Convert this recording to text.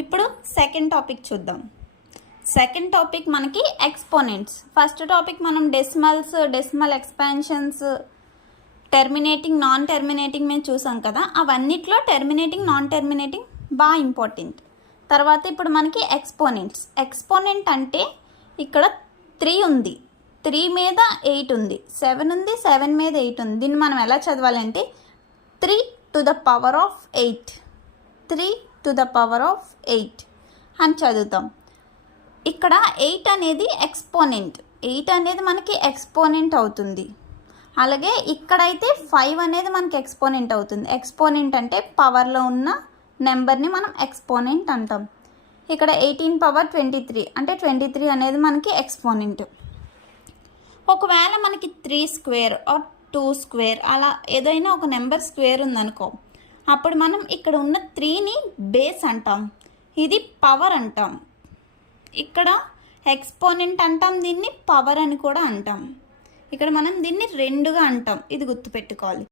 ఇప్పుడు second topic చూద్దాం. Second topic మనకి ఎక్స్పోనెంట్స్. ఫస్ట్ టాపిక్ మనం decimals, decimal expansions, terminating, non terminating మేము చూసాం కదా. అవన్నిట్లో టెర్మినేటింగ్, నాన్ టెర్మినేటింగ్ బాగా ఇంపార్టెంట్. తర్వాత ఇప్పుడు మనకి ఎక్స్పోనెంట్స్. ఎక్స్పోనెంట్ అంటే ఇక్కడ 3 ఉంది, 3 మీద 8 ఉంది, 7 ఉంది, 7 మీద 8 ఉంది. దీన్ని మనం ఎలా చదవాలంటే 3 to the power of 8, 3 to the power of 8 అని చదువుతాం. ఇక్కడ 8 అనేది ఎక్స్పోనెంట్, 8 అనేది మనకి ఎక్స్పోనెంట్ అవుతుంది. అలాగే ఇక్కడైతే 5 అనేది మనకి ఎక్స్పోనెంట్ అవుతుంది. ఎక్స్పోనెంట్ అంటే పవర్లో ఉన్న నెంబర్ని మనం ఎక్స్పోనెంట్ అంటాం. ఇక్కడ 18 power 23 అంటే 23 అనేది మనకి ఎక్స్పోనెంట్. ఒకవేళ మనకి 3 square ఆర్ 2 square అలా ఏదైనా ఒక నెంబర్ స్క్వేర్ ఉందనుకో, అప్పుడు మనం ఇక్కడ ఉన్న 3ని బేస్ అంటాం, ఇది పవర్ అంటాం. ఇక్కడ ఎక్స్పోనెంట్ అంటాం, దీన్ని పవర్ అని కూడా అంటాం. ఇక్కడ మనం దీన్ని రెండుగా అంటాం, ఇది గుర్తుపెట్టుకోవాలి.